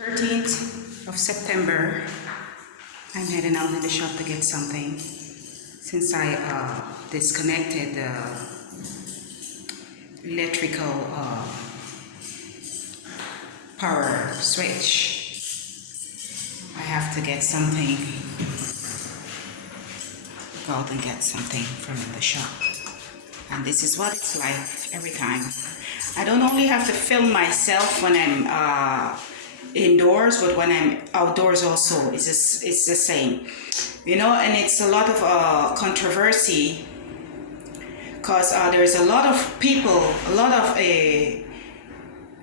13th of September, I'm heading out in the shop to get something since I disconnected the electrical power switch. I have to get something, go out and get something from the shop. And this is what it's like every time. I don't only have to film myself when I'm indoors, but when I'm outdoors also, it's the same, you know. And it's a lot of controversy because there's a lot of people, a lot of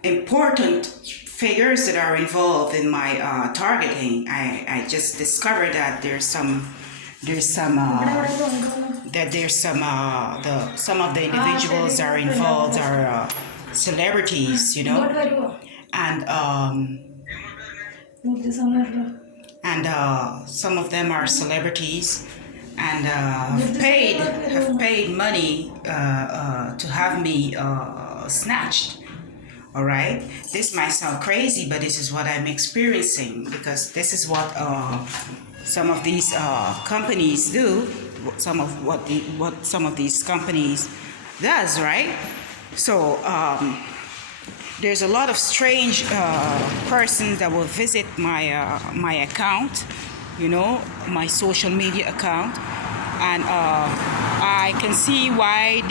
important figures that are involved in my targeting. I just discovered that some of the individuals are involved are celebrities, you know, and some of them are celebrities and have paid money to have me snatched. All right, this might sound crazy, but this is what I'm experiencing, because this is what some of these companies do. Some of these companies does, right? So there's a lot of strange persons that will visit my account, you know, my social media account, and I can see why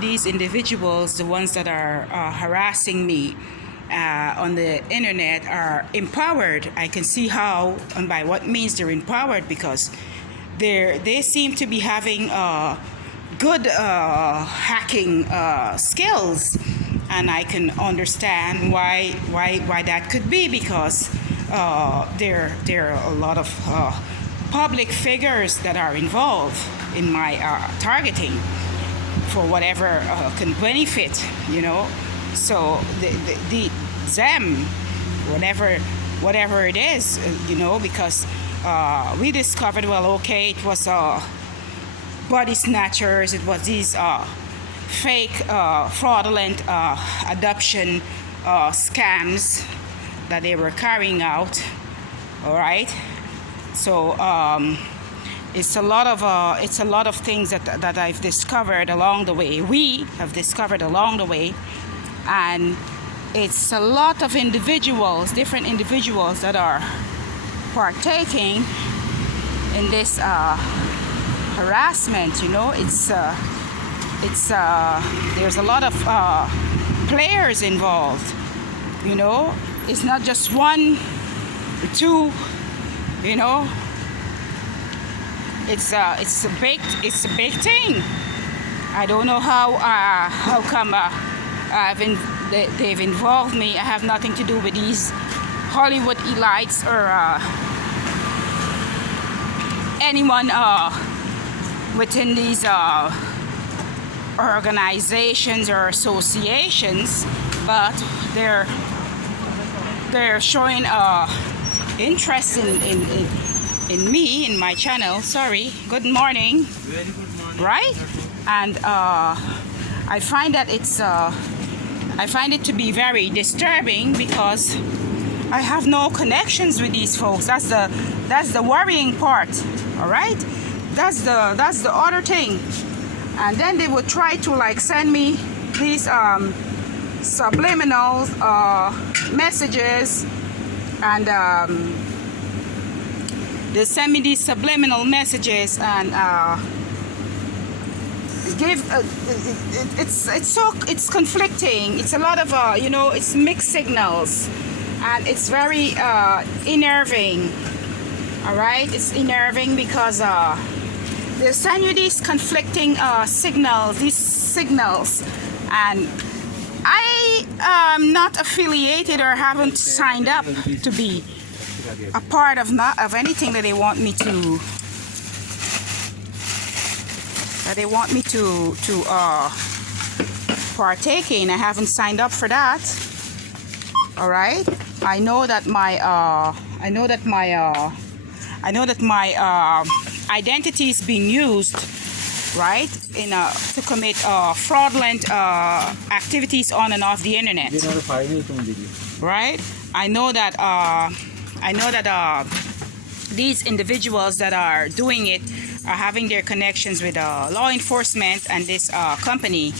these individuals, the ones that are harassing me on the internet, are empowered. I can see how and by what means they're empowered, because they seem to be having good hacking skills. And I can understand why that could be, because there are a lot of public figures that are involved in my targeting for whatever can benefit, you know. So them, whatever it is, you know, because we discovered, well, okay, it was body snatchers, it was these fake fraudulent adoption scams that they were carrying out. All right, so it's a lot of things that I've discovered along the way. We have discovered along the way, and it's a lot of individuals, different individuals, that are partaking in this harassment. You know, there's a lot of players involved, you know. It's not just one, two, you know. It's a big thing. I don't know how come they've involved me. I have nothing to do with these Hollywood elites or anyone within these organizations or associations, but they're showing interest in me, in my channel. Sorry, good morning. Very good morning. Right? And I find that I find it to be very disturbing, because I have no connections with these folks. That's the worrying part. All right, that's the other thing. And then they would try to like send me these subliminal messages, and they send me these subliminal messages and give it's conflicting. It's a lot of you know, it's mixed signals, and it's very unnerving. All right, it's unnerving because they send you these conflicting signals, and I am not affiliated or haven't signed up to be a part of anything that they want me to partake in. I haven't signed up for that. All right, I know that my identity is being used, right, to commit fraudulent activities on and off the internet. Right? I know that these individuals that are doing it are having their connections with law enforcement and this company.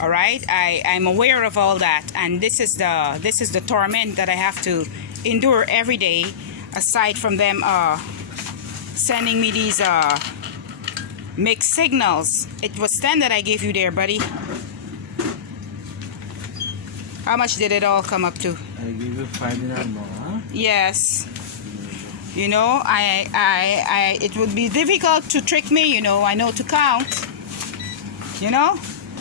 All right, I'm aware of all that, and this is the torment that I have to endure every day, aside from them sending me these mixed signals. It was 10 that I gave you there, buddy. How much did it all come up to? I give you 5 dinar more, huh? Yes. You know, it would be difficult to trick me, you know. I know to count. You know?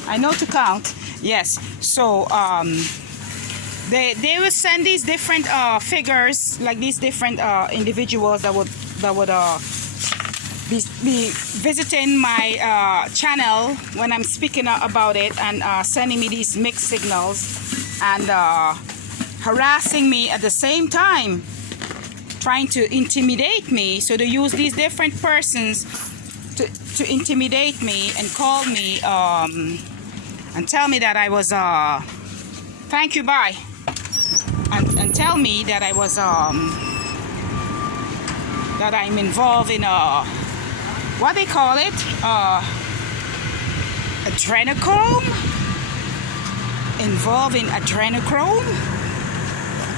I know to count. Yes. So they will send these different figures, like these different individuals that would be visiting my channel when I'm speaking about it, and sending me these mixed signals and harassing me at the same time, trying to intimidate me. So they use these different persons to intimidate me and call me and tell me that I was thank you, bye, and tell me that I was that I'm involved in what they call it, adrenochrome, involved in adrenochrome.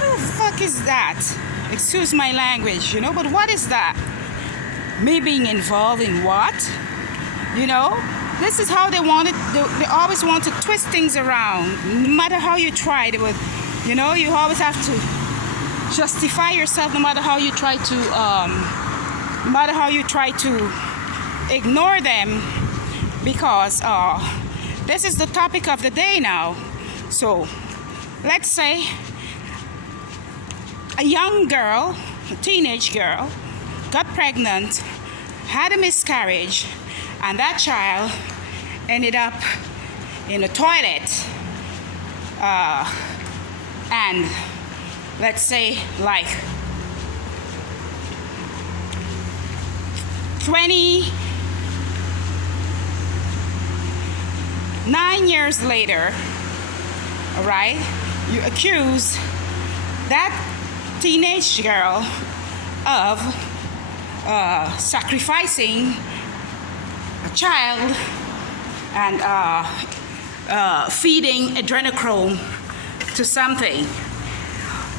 What the fuck is that? Excuse my language, you know, but what is that? Me being involved in what? You know, this is how they want it. They always want to twist things around. No matter how you try, they would, you know, you always have to justify yourself. No matter how you try to, ignore them, because this is the topic of the day now. So let's say a young girl, a teenage girl, got pregnant, had a miscarriage, and that child ended up in a toilet, and let's say like 29 years later, all right, you accuse that teenage girl of sacrificing a child and feeding adrenochrome to something.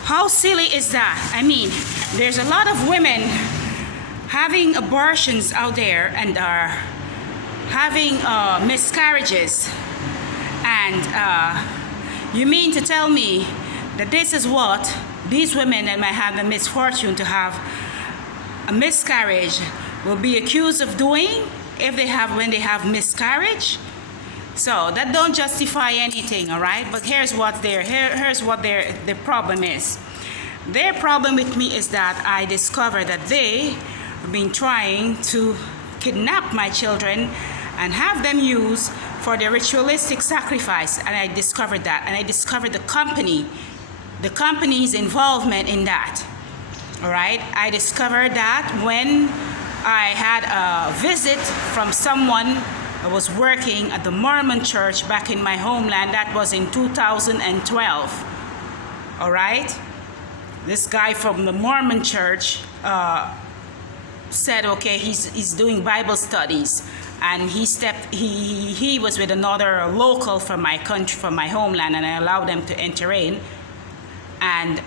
How silly is that? I mean, there's a lot of women having abortions out there and are having miscarriages, and you mean to tell me that this is what these women that might have the misfortune to have a miscarriage will be accused of doing when they have miscarriage? So that don't justify anything, all right? But here's what their problem is. Their problem with me is that I discovered that they have been trying to kidnap my children and have them used for their ritualistic sacrifice, and I discovered that, and I discovered the company's involvement in that. All right, I discovered that when I had a visit from someone who was working at the Mormon church back in my homeland. That was in 2012. All right, this guy from the Mormon church said, okay, he's doing Bible studies, and he was with another local from my country, from my homeland, and I allowed them to enter in, and